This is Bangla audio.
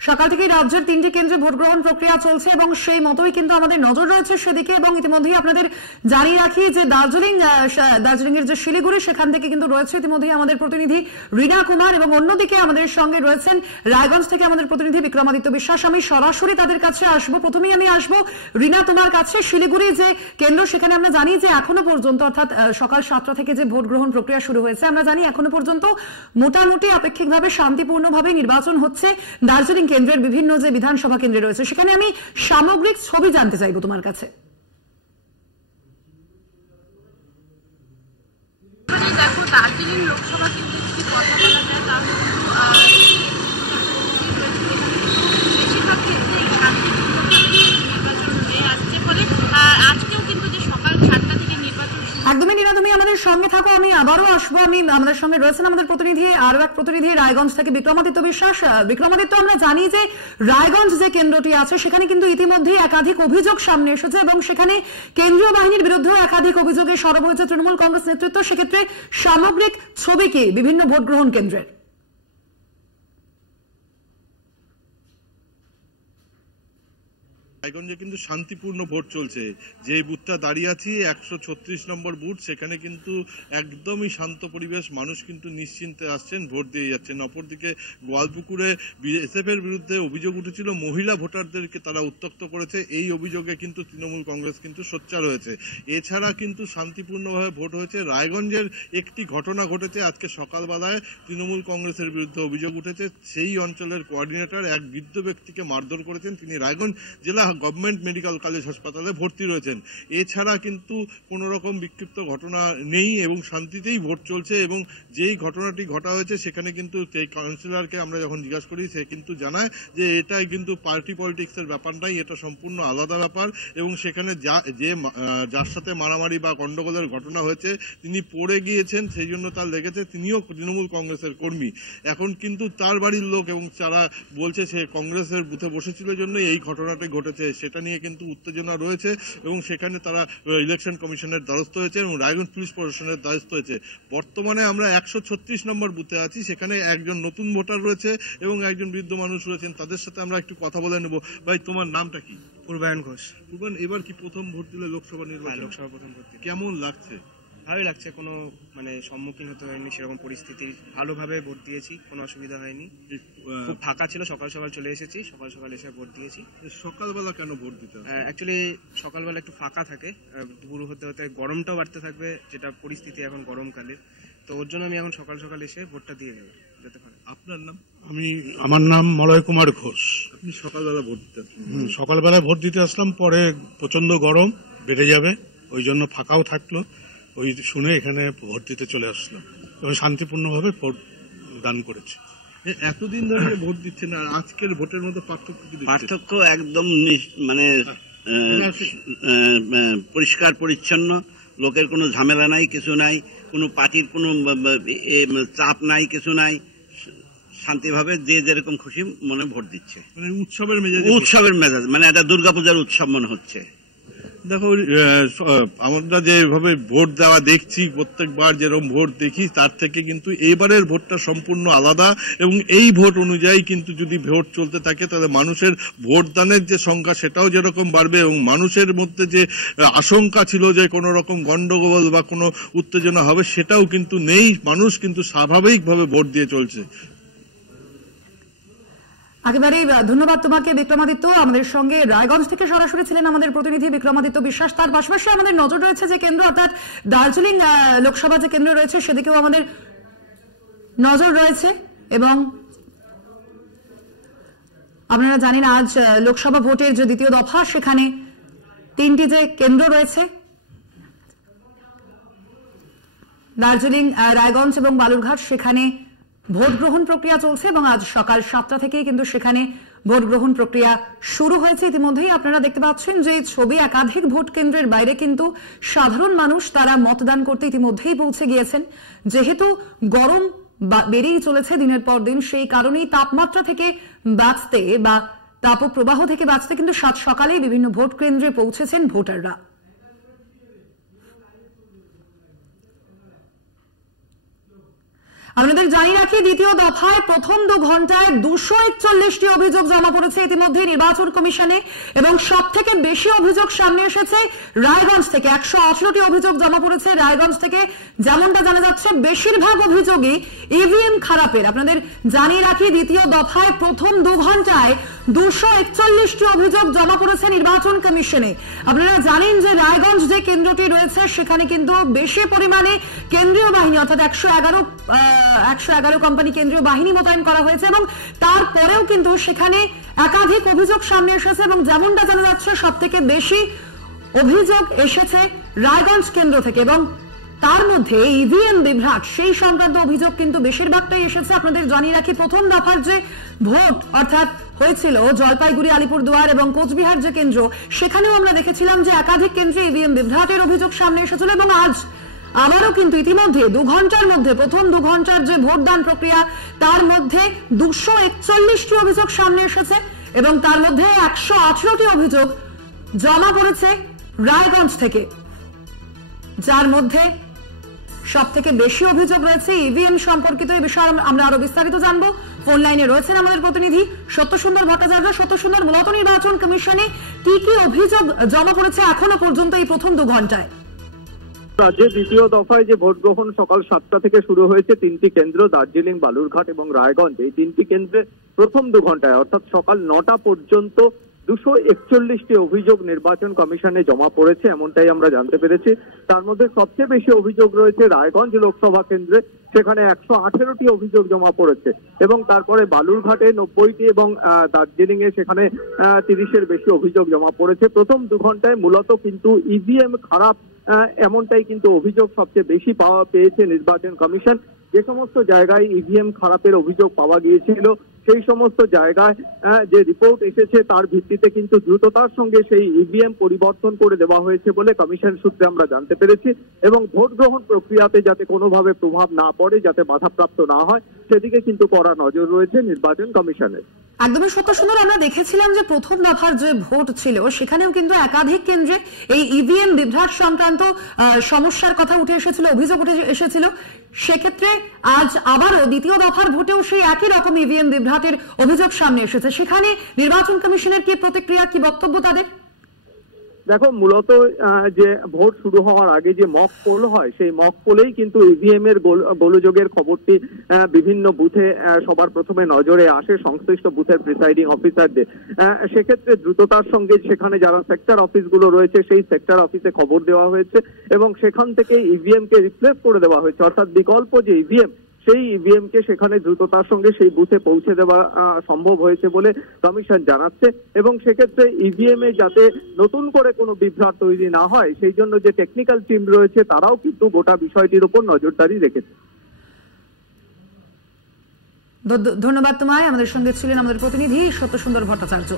সকাল থেকে রাজ্যের 3টি কেন্দ্রে ভোট গ্রহণ প্রক্রিয়া চলছে এবং সেই মতোই কিন্তু আমাদের নজর রয়েছে সেদিকে। এবং ইতিমধ্যেই আপনাদের জানিয়ে রাখি যে দার্জিলিং এর যে শিলিগুড়ি সেখান থেকে কিন্তু রয়েছে ইতিমধ্যেই আমাদের প্রতিনিধি রীনা কুমার, এবং অন্যদিকে আমাদের সঙ্গে রয়েছেন রায়গঞ্জ থেকে আমাদের প্রতিনিধি বিক্রমাদিত্য বিশ্বাস। আমি সরাসরি তাদের কাছে আসবো। প্রথমেই আমি আসবো রীনা তোমার কাছে। শিলিগুড়ি যে কেন্দ্র সেখানে আমরা জানি যে এখনো পর্যন্ত অর্থাৎ সকাল 7টা থেকে যে ভোট গ্রহণ প্রক্রিয়া শুরু হয়েছে, আমরা জানি এখনো পর্যন্ত মোটামুটি আপেক্ষিকভাবে শান্তিপূর্ণভাবে নির্বাচন হচ্ছে দার্জিলিং কেন্দ্রের বিভিন্ন যে বিধানসভা কেন্দ্রে রয়েছে। সেখানে আমি সামগ্রিক ছবি জানতে চাইবো তোমার কাছে। দেখো, দার্জিলিং লোকসভা কেন্দ্রে যদি কথা বলা যায় তাহলে বেশিরভাগ ক্ষেত্রে নির্বাচন হয়ে আসছে। ফলে আজকেও কিন্তু যে সকাল 7টা থেকে নির্বাচন। একদমই রীনা, তুমি আমাদের সঙ্গে থাকো, আমি আবারও আসবো। আমাদের সঙ্গে রয়েছেন আমাদের প্রতিনিধি, আরো এক প্রতিনিধি রায়গঞ্জ থেকে বিক্রমাদিত্য বিশ্বাস। বিক্রমাদিত্য, আমরা জানি যে রায়গঞ্জ যে কেন্দ্রটি আছে সেখানে কিন্তু ইতিমধ্যে একাধিক অভিযোগ সামনে এসেছে এবং সেখানে কেন্দ্রীয় বাহিনীর বিরুদ্ধেও একাধিক অভিযোগে সরব হয়েছে তৃণমূল কংগ্রেস নেতৃত্ব। সেক্ষেত্রে সামগ্রিক ছবি কি বিভিন্ন ভোট গ্রহণ কেন্দ্রের? রায়গঞ্জে কিন্তু শান্তিপূর্ণ ভোট চলছে। যে বুথটা দাঁড়িয়ে আছি 136 নম্বর বুথ, সেখানে কিন্তু একদমই শান্ত পরিবেশ, মানুষ কিন্তু নিশ্চিন্তে আসছেন, ভোট দিয়ে যাচ্ছেন। অপরদিকে গোয়ালপুকুরে বিএসএফ এর বিরুদ্ধে অভিযোগ উঠেছিল, মহিলা ভোটারদেরকে তারা উত্ত্যক্ত করেছে। এই অভিযোগে কিন্তু তৃণমূল কংগ্রেস কিন্তু সোচ্চার হয়েছে। এছাড়া কিন্তু শান্তিপূর্ণভাবে ভোট হয়েছে। রায়গঞ্জের একটি ঘটনা ঘটেছে আজকে সকালবেলায়, তৃণমূল কংগ্রেসের বিরুদ্ধে অভিযোগ উঠেছে। সেই অঞ্চলের কোঅর্ডিনেটর এক বৃদ্ধ ব্যক্তিকে মারধর করেছেন। তিনি রায়গঞ্জ জেলা গভর্নমেন্ট মেডিকেল কলেজ হাসপাতালে ভর্তি রয়েছেন। এছাড়া কিন্তু কোন রকম বিক্ষিপ্ত ঘটনা নেই এবং শান্তিতেই ভোট চলছে। এবং যেই ঘটনাটি ঘটা হয়েছে সেখানে কিন্তু সেই কাউন্সিলরকে আমরা যখন জিজ্ঞাসা করি, সে কিন্তু জানায় যে এটাই কিন্তু পার্টি পলিটিক্স এর ব্যাপার নাই, এটা সম্পূর্ণ আলাদা ব্যাপার। এবং সেখানে যার সাথে মারামারি বা গন্ডগোলের ঘটনা হয়েছে তিনি পড়ে গিয়েছেন, সেই জন্য তার লেগেছে। তিনিও তৃণমূল কংগ্রেসের কর্মী। এখন কিন্তু তার বাড়ির লোক এবং যারা বলছে সে কংগ্রেসের বুথে বসেছিল জন্য এই ঘটনাটি ঘটেছে, সেটা নিয়ে কিন্তু উত্তেজনা রয়েছে। এবং সেখানে তারা ইলেকশন কমিশনের দ্বারস্থ হয়েছে এবং রায়গঞ্জ পুলিশ প্রশাসনের দ্বারস্থ হয়েছে। বর্তমানে আমরা 136 নম্বর বুথে আছি, সেখানে একজন নতুন ভোটার রয়েছে এবং একজন বৃদ্ধ মানুষ রয়েছেন। তাদের সাথে আমরা একটু কথা বলে নেব। ভাই, তোমার নামটা কি? পূর্বায়ন ঘোষ। পূর্বায়ন, এবার কি প্রথম ভোট দিলে লোকসভা নির্বাচন? লোকসভা প্রথম ভোট দিলে। কেমন লাগছে? ভালোই লাগছে, কোনো সম্মুখীন হতে হয়নি সেরকম পরিস্থিতির, ভালোভাবে ভোট দিয়েছি, কোনো অসুবিধা হয়নি। খুব ফাঁকা ছিল, সকাল সকাল চলে এসেছি, সকাল সকাল এসে ভোট দিয়েছি। সকালবেলা কেন ভোট দিতে? অ্যাকচুয়ালি সকালবেলা একটু ফাঁকা থাকে, দুপুর হতে হতে গরমটাও বাড়তে থাকবে, যেটা পরিস্থিতি এখন গরমকালের, তো ওর জন্য আমি এখন সকাল সকাল এসে ভোটটা দিয়ে যেতে পারি। আপনার নাম? আমার নাম মলয় কুমার ঘোষ। আপনি সকালবেলা ভোট দিতে? সকালবেলা ভোট দিতে আসলাম, পরে প্রচন্ড গরম বেড়ে যাবে ওই জন্য ফাঁকাও থাকলো, ওই শুনে এখানে ভোট দিতে চলে আসলাম এবং শান্তিপূর্ণভাবে ভোট দান করেছি। এতদিন ধরে ভোট দিচ্ছেন, আর আজকের ভোটের মধ্যে পার্থক্য কি? পার্থক্য একদম পরিষ্কার পরিচ্ছন্ন, লোকের কোনো ঝামেলা নাই, কিছু নাই, কোনো পার্টির কোনো চাপ নাই, কিছু নাই, শান্তিভাবে যে যেরকম খুশি মনে ভোট দিচ্ছে। উৎসবের মেজাজ, একটা দুর্গাপূজার উৎসব মনে হচ্ছে। দেখো, আমরা যেভাবে ভোট দেওয়া দেখছি, প্রত্যেকবার যেরকম ভোট দেখি তার থেকে কিন্তু এবারের ভোটটা সম্পূর্ণ আলাদা। এবং এই ভোট অনুযায়ী কিন্তু যদি ভোট চলতে থাকে তাহলে মানুষের ভোটদানের যে সংখ্যা সেটাও যেরকম বাড়বে এবং মানুষের মধ্যে যে আশঙ্কা ছিল যে কোনো রকম গন্ডগোল বা কোনো উত্তেজনা হবে সেটাও কিন্তু নেই। মানুষ কিন্তু স্বাভাবিকভাবে ভোট দিয়ে চলছে। একেবারেই ধন্যবাদ তোমাকে বিক্রমাদিত্য। আমাদের সঙ্গে রায়গঞ্জ থেকে সরাসরি ছিলেন আমাদের প্রতিনিধি বিক্রমাদিত্য বিশ্বাস। তার পাশাপাশি আমাদের নজর রয়েছে যে কেন্দ্র অর্থাৎ দার্জিলিং লোকসভা যে কেন্দ্র রয়েছে সেদিকেও আমাদের নজর রয়েছে। এবং আপনারা জানেন আজ লোকসভা ভোটের যে দ্বিতীয় দফা, সেখানে 3টি যে কেন্দ্র রয়েছে দার্জিলিং, রায়গঞ্জ এবং বালুরঘাট, সেখানে ভোট গ্রহণ প্রক্রিয়া চলছে এবং আজ সকাল 7টা থেকেই কিন্তু সেখানে ভোট গ্রহণ প্রক্রিয়া শুরু হয়েছে। ইতিমধ্যেই আপনারা দেখতে পাচ্ছেন যে ছবি, একাধিক ভোট কেন্দ্রের বাইরে কিন্তু সাধারণ মানুষ তারা মতদান করতে ইতিমধ্যেই পৌঁছে গিয়েছেন। যেহেতু গরম বেড়েই চলেছে দিনের পর দিন, সেই কারণেই তাপমাত্রা থেকে বাঁচতে বা তাপপ্রবাহ থেকে বাঁচতে কিন্তু সাত সকালেই বিভিন্ন ভোট কেন্দ্রে পৌঁছেছেন ভোটাররা। আপনাদের জানিয়ে রাখি, দ্বিতীয় দফায় প্রথম 2 ঘন্টায় 241টি অভিযোগ জমা পড়েছে ইতিমধ্যে নির্বাচন কমিশনে এবং সব থেকে বেশি অভিযোগ সামনে এসেছে রায়গঞ্জ থেকে। 118টি অভিযোগ জমা পড়েছে রায়গঞ্জ থেকে। যেমনটা জানা যাচ্ছে, বেশিরভাগ অভিযোগই ইভিএম খারাপের। আপনাদের জানিয়ে রাখি, দ্বিতীয় দফায় প্রথম 2 ঘন্টায় 241টি অভিযোগ জমা পড়েছে নির্বাচন কমিশনে। আপনারা জানেন যে রায়গঞ্জ যে কেন্দ্রটি রয়েছে সেখানে কিন্তু বেশি পরিমাণে কেন্দ্রীয় বাহিনী অর্থাৎ 111 কোম্পানি কেন্দ্রীয় বাহিনী মোতায়েন করা হয়েছে এবং তারপরেও কিন্তু সেখানে একাধিক অভিযোগ সামনে এসেছে এবং যেমনটা জানা যাচ্ছে সব থেকে বেশি অভিযোগ এসেছে রায়গঞ্জ কেন্দ্র থেকে এবং তার মধ্যে ইভিএম বিভ্রাট সেই সংক্রান্ত অভিযোগ কিন্তু বেশিরভাগটাই এসেছে। আপনাদের জানিয়ে রাখি, প্রথম দফার যে ভোট অর্থাৎ হয়েছিল জলপাইগুড়ি, আলিপুরদুয়ার এবং কোচবিহার যে কেন্দ্র, সেখানেও আমরা দেখেছিলাম যে একাধিক কেন্দ্রে ইভিএম বিভ্রাটের অভিযোগ সামনে এসেছিল এবং আজ আবারও কিন্তু ইতিমধ্যে 2 ঘন্টার মধ্যে প্রথম 2 ঘন্টার যে ভোটদান প্রক্রিয়া তার মধ্যে 241টি অভিযোগ সামনে এসেছে এবং তার মধ্যে 118টি অভিযোগ জমা পড়েছে রায়গঞ্জ থেকে, যার মধ্যে সব থেকে বেশি অভিযোগ রয়েছে ইভিএম সম্পর্কিত। এই বিষয়ে আমরা আরো বিস্তারিত জানবো। ফোন লাইনে রয়েছেন আমাদের প্রতিনিধি সত্যসুন্দর ভট্টাচার্য। সত্যসুন্দর, মূলত নির্বাচন কমিশনে কি কি অভিযোগ জমা পড়েছে এখনো পর্যন্ত এই প্রথম 2 ঘন্টায়? রাজ্যে দ্বিতীয় দফায় যে ভোট গ্রহণ সকাল 7টা থেকে শুরু হয়েছে 3টি কেন্দ্র, দার্জিলিং, বালুরঘাট এবং রায়গঞ্জ। এই 3টি কেন্দ্রে প্রথম 2 ঘন্টায় অর্থাৎ সকাল 9টা পর্যন্ত 241টি অভিযোগ নির্বাচন কমিশনে জমা পড়েছে, এমনটাই আমরা জানতে পেরেছি। তার মধ্যে সবচেয়ে বেশি অভিযোগ রয়েছে রায়গঞ্জ লোকসভা কেন্দ্রে, সেখানে 118টি অভিযোগ জমা পড়েছে এবং তারপরে বালুরঘাটে 90টি এবং দার্জিলিং এ সেখানে 30-এর বেশি অভিযোগ জমা পড়েছে। প্রথম 2 ঘন্টায় মূলত কিন্তু ইভিএম খারাপ এমনটাই কিন্তু অভিযোগ সবচেয়ে বেশি পেয়েছে নির্বাচন কমিশন। যে সমস্ত জায়গায় ইভিএম খারাপের অভিযোগ পাওয়া গিয়েছিল সেই সমস্ত জায়গায় যে রিপোর্ট এসেছে তার ভিত্তিতে কিন্তু দ্রুততার সঙ্গে সেই ইভিএম পরিবর্তন করে দেওয়া হয়েছে বলে কমিশন সূত্রে আমরা জানতে পেরেছি এবং ভোট গ্রহণ প্রক্রিয়াতে যাতে কোনোভাবে প্রভাব না পড়ে, যাতে বাধাপ্রাপ্ত না হয়, সেদিকে কিন্তু কড়া নজর রয়েছে নির্বাচন কমিশনের। একদমই সত্য সুন্দর, আমরা দেখেছিলাম যে প্রথম দফার যে ভোট ছিল সেখানেও কিন্তু একাধিক কেন্দ্রে এই ইভিএম বিভ্রাট সংক্রান্ত সমস্যার কথা উঠে এসেছিল, অভিযোগ উঠে এসেছিল। সেক্ষেত্রে আজ আবারও দ্বিতীয় দফার ভোটেও সেই একই রকম ইভিএম বিভ্রাটের অভিযোগ সামনে এসেছে। সেখানে নির্বাচন কমিশনের কি প্রতিক্রিয়া, কি বক্তব্য তাদের? দেখো, মূলত যে ভোট শুরু হওয়ার আগে যে মক পোল হয় সেই মক পোলেই কিন্তু ইভিএম এর গোলযোগের খবরটি বিভিন্ন বুথে সবার প্রথমে নজরে আসে সংশ্লিষ্ট বুথের প্রিসাইডিং অফিসারদের। সেক্ষেত্রে দ্রুততার সঙ্গে সেখানে যারা সেক্টর অফিসগুলো রয়েছে সেই সেক্টর অফিসে খবর দেওয়া হয়েছে এবং সেখান থেকে ইভিএম কে রিপ্লেস করে দেওয়া হয়েছে, অর্থাৎ বিকল্প যে ইভিএম সেই ইভিএম কে সেখানে দ্রুততার সঙ্গে সেই বুথে পৌঁছে দেওয়া সম্ভব হয়েছে বলে কমিশন জানাচ্ছে এবং সেক্ষেত্রে ইভিএম এ যাতে নতুন করে কোনো বিভ্রাট তৈরি না হয় সেই জন্য যে টেকনিক্যাল টিম রয়েছে তারাও কিন্তু গোটা বিষয়টির উপর নজরদারি রেখেছে। ধন্যবাদ তোমায়। আমাদের সঙ্গে ছিলেন আমাদের প্রতিনিধি সত্যসুন্দর ভট্টাচার্য।